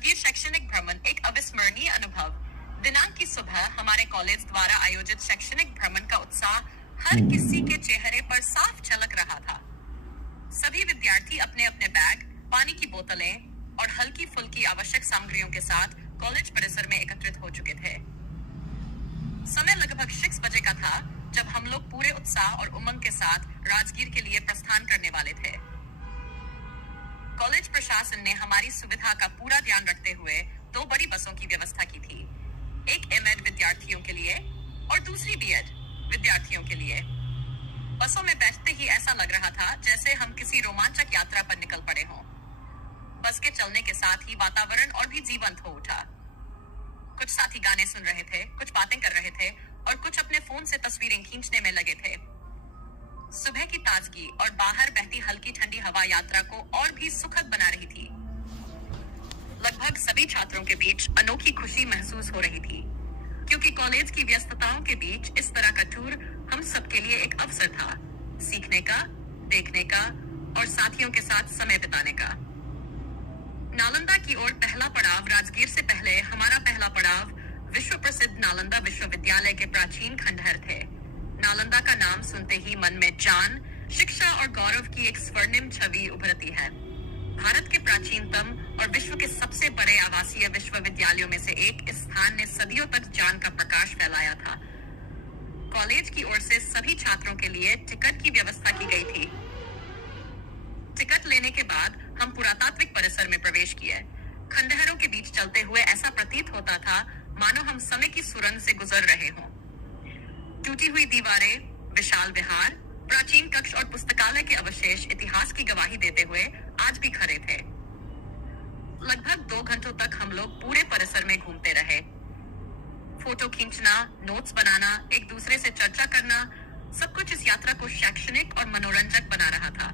राजगीर शैक्षणिक भ्रमण एक अविस्मरणीय अनुभव। दिनांक की सुबह हमारे कॉलेज द्वारा आयोजित शैक्षणिक भ्रमण का उत्साह हर किसी के चेहरे पर साफ झलक रहा था। सभी विद्यार्थी अपने अपने बैग, पानी की बोतलें और हल्की फुल्की आवश्यक सामग्रियों के साथ कॉलेज परिसर में एकत्रित हो चुके थे। समय लगभग 6 बजे का था जब हम लोग पूरे उत्साह और उमंग के साथ राजगीर के लिए प्रस्थान करने वाले थे। कॉलेज प्रशासन ने हमारी सुविधा का पूरा ध्यान रखते हुए 2 बड़ी बसों की व्यवस्था की थी, एक एमएड विद्यार्थियों के लिए और दूसरी बीएड विद्यार्थियों के लिए। बसों में बैठते ही ऐसा लग रहा था जैसे हम किसी रोमांचक यात्रा पर निकल पड़े हों। बस के चलने के साथ ही वातावरण और भी जीवंत हो उठा। कुछ साथी गाने सुन रहे थे, कुछ बातें कर रहे थे और कुछ अपने फोन से तस्वीरें खींचने में लगे थे। सुबह की ताजगी और बाहर बहती हल्की ठंडी हवा यात्रा को और भी सुखद बना रही थी। लगभग सभी छात्रों के बीच अनोखी खुशी महसूस हो रही थी, क्योंकि कॉलेज की व्यस्तताओं के बीच इस तरह का टूर हम सबके लिए एक अवसर था, सीखने का, देखने का और साथियों के साथ समय बिताने का। नालंदा की ओर पहला पड़ाव राजगीर से पहले हमारा पहला पड़ाव विश्व प्रसिद्ध नालंदा विश्वविद्यालय के प्राचीन खंडहर थे। नालंदा का नाम सुनते ही मन में ज्ञान, शिक्षा और गौरव की एक स्वर्णिम छवि उभरती है। भारत के प्राचीनतम और विश्व के सबसे बड़े आवासीय विश्वविद्यालयों में से एक इस स्थान ने सदियों तक ज्ञान का प्रकाश फैलाया था। कॉलेज की ओर से सभी छात्रों के लिए टिकट की व्यवस्था की गई थी। टिकट लेने के बाद हम पुरातात्विक परिसर में प्रवेश किए। खंडहरों के बीच चलते हुए ऐसा प्रतीत होता था मानो हम समय की सुरंग से गुजर रहे हों। टूटी हुई दीवारें, विशाल विहार, प्राचीन कक्ष और पुस्तकालय के अवशेष इतिहास की गवाही देते हुए आज भी खड़े थे। लगभग 2 घंटों तक हम लोग पूरे परिसर में घूमते रहे। फोटो खींचना, नोट्स बनाना, एक दूसरे से चर्चा करना, सब कुछ इस यात्रा को शैक्षणिक और मनोरंजक बना रहा था।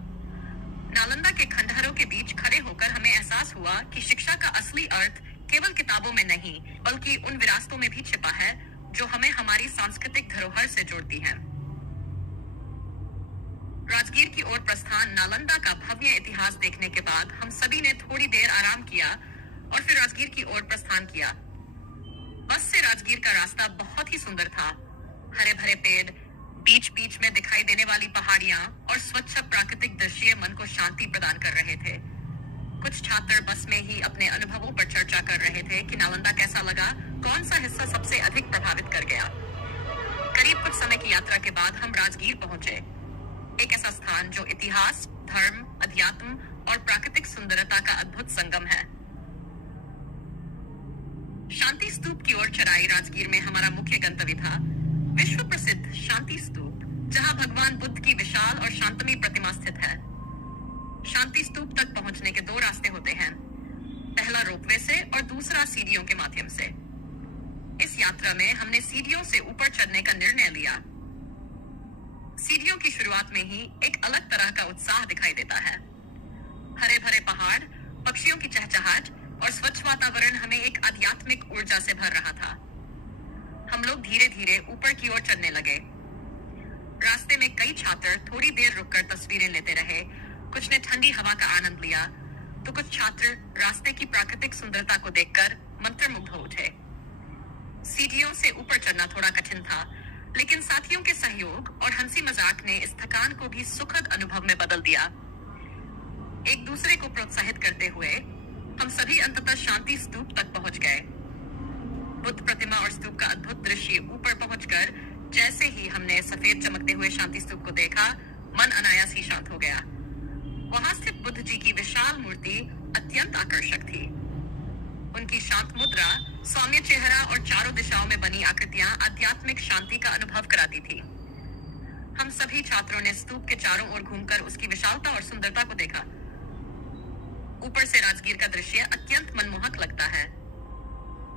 नालंदा के खंडहरों के बीच खड़े होकर हमें एहसास हुआ कि शिक्षा का असली अर्थ केवल किताबों में नहीं, बल्कि उन विरासतों में भी छिपा है जो हमें हमारी सांस्कृतिक धरोहर से जोड़ती हैं। राजगीर की ओर प्रस्थान नालंदा का भव्य इतिहास देखने के बाद हम सभी ने थोड़ी देर आराम किया और फिर राजगीर की ओर प्रस्थान किया। बस से राजगीर का रास्ता बहुत ही सुंदर था। हरे भरे पेड़, बीच बीच में दिखाई देने वाली पहाड़ियां और स्वच्छ प्राकृतिक दृश्य मन को शांति प्रदान कर रहे थे। कुछ छात्र बस में ही अपने अनुभवों पर चर्चा कर रहे थे कि नालंदा कैसा लगा, कौन सा हिस्सा सबसे अधिक प्रभावित कर गया। करीब कुछ समय की यात्रा के बाद हम राजगीर पहुंचे, एक ऐसा स्थान जो इतिहास, धर्म, अध्यात्म और प्राकृतिक सुंदरता का अद्भुत संगम है। शांति स्तूप की ओर चढ़ाई राजगीर में हमारा मुख्य गंतव्य था। विश्व प्रसिद्ध शांति स्तूप, जहां भगवान बुद्ध की विशाल और शांतमयी प्रतिमा स्थित है। शांति स्तूप तक पहुंचने के 2 रास्ते होते हैं, पहला रोपवे से और दूसरा सीढ़ियों के माध्यम से। इस यात्रा में हमने सीढ़ियों से ऊपर चढ़ने का निर्णय लिया। सीढ़ियों की शुरुआत में ही एक अलग तरह का उत्साह दिखाई देता है। हरे भरे पहाड़, पक्षियों की चहचहाट और स्वच्छ वातावरण हमें एक आध्यात्मिक ऊर्जा से भर रहा था। हम लोग धीरे धीरे ऊपर की ओर चढ़ने लगे। रास्ते में कई छात्र थोड़ी देर रुककर तस्वीरें लेते रहे। कुछ ने ठंडी हवा का आनंद लिया, तो कुछ छात्र रास्ते की प्राकृतिक सुंदरता को देखकर मंत्रमुग्ध हो उठे। सीढ़ियों से ऊपर चढ़ना थोड़ा कठिन था, लेकिन साथियों के सहयोग और हंसी मजाक ने इस थकान को भी सुखद अनुभव में बदल दिया। एक दूसरे को प्रोत्साहित करते हुए हम सभी अंततः शांति स्तूप तक पहुंच गए। बुद्ध प्रतिमा और स्तूप का अद्भुत दृश्य ऊपर पहुंचकर जैसे ही हमने सफेद चमकते हुए शांति स्तूप को देखा, मन अनायास ही शांत हो गया। वहां स्थित बुद्ध जी की विशाल मूर्ति अत्यंत आकर्षक थी। उनकी शांत मुद्रा, सौम्य चेहरा और चारों दिशाओं में बनी आकृतियां आध्यात्मिक शांति का अनुभव कराती थी। हम सभी छात्रों ने स्तूप के चारों ओर घूमकर उसकी विशालता और सुंदरता को देखा। ऊपर से राजगीर का दृश्य अत्यंत मनमोहक लगता है।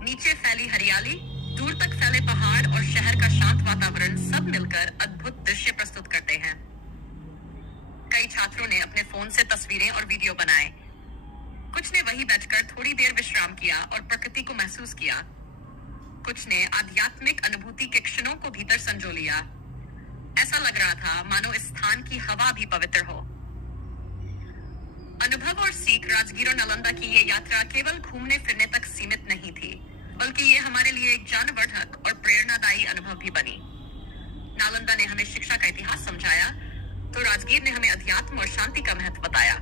नीचे फैली हरियाली, दूर तक फैले पहाड़ और शहर का शांत वातावरण सब मिलकर अद्भुत दृश्य प्रस्तुत करते हैं। कई छात्रों ने अपने फोन से तस्वीरें और वीडियो बनाए। कुछ ने वहीं बैठकर थोड़ी देर विश्राम किया और प्रकृति को महसूस किया। कुछ ने आध्यात्मिक अनुभूति के क्षणों को भीतर संजो लिया। ऐसा लग रहा था मानो इस स्थान की हवा भी पवित्र हो। अनुभव और सीख राजगीर और नालंदा की ये यात्रा केवल घूमने फिरने तक सीमित नहीं थी, बल्कि ये हमारे लिए एक जानवर्धक और प्रेरणादायी अनुभव भी बनी। नालंदा ने हमें शिक्षा का इतिहास समझाया, तो राजगीर ने हमें अध्यात्म और शांति का महत्व बताया।